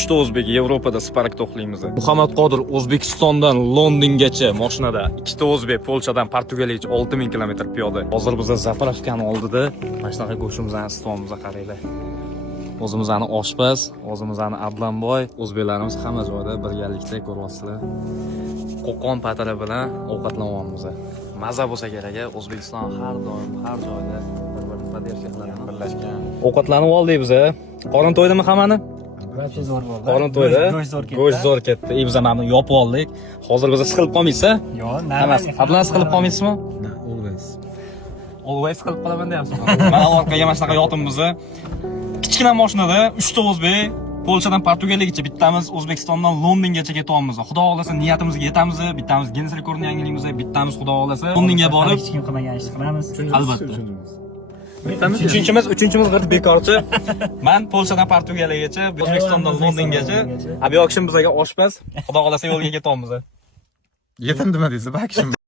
3 ta o'zbek Yevropada Spark to'xlaymiz. Muhammad Qodir O'zbekistondan Londongacha mashinada, 2 ta o'zbek Polshadan Portugaliyaga 6000 km piyoda. Hozir biz zapravkani oldida mana shunaqa go'shtimizni isitamiz, qaranglar. O'zimizning oshpaz, o'zimizning Adlanboy, o'zbeklarimiz hamma joyda birgalikda ko'ryapsizlar. Qo'qon patara bilan ovqatlanyapmiz. Maza bo'lsa kerak, O'zbekiston har doim har joyda bir-birini podдержка qiladi, birlashgan. Ovqatlanib oldik biz. Qorin to'ydimi hammani? Barcha zo'r bo'ldi. Qorin to'ydi. Go'sht zo'r ketdi. Biz mana yopib oldik. Hozir biz siqilib qolmaysiz-a? Yo'q, emas. Adlan siqilib qolmaysizmi? Always. Always siqilib qolaman deyapsizmi? Mana orqaga mana shunaqa yotibmiz. Kichkina mashinada 3 ta o'zbek Polshadan Portugaliyagacha, bittamiz O'zbekistondan Londongacha ketyapmiz. Xudo xolasa niyatimizga yetamiz. Bittamiz Guinness rekordni yangilaymiz, bittamiz xudo xolasa Londonga borib hech kim qilmagan ishni qilamiz. Albatta. Uchinchimiz g'ir bekorchi. Men Polshadan Portugaliyagacha, O'zbekistondan Londongacha. Abi yo'qshim bizga oshpaz. Xudo xolasa yo'lga ketyapmiz. Yetim nima deysiz, bakishim.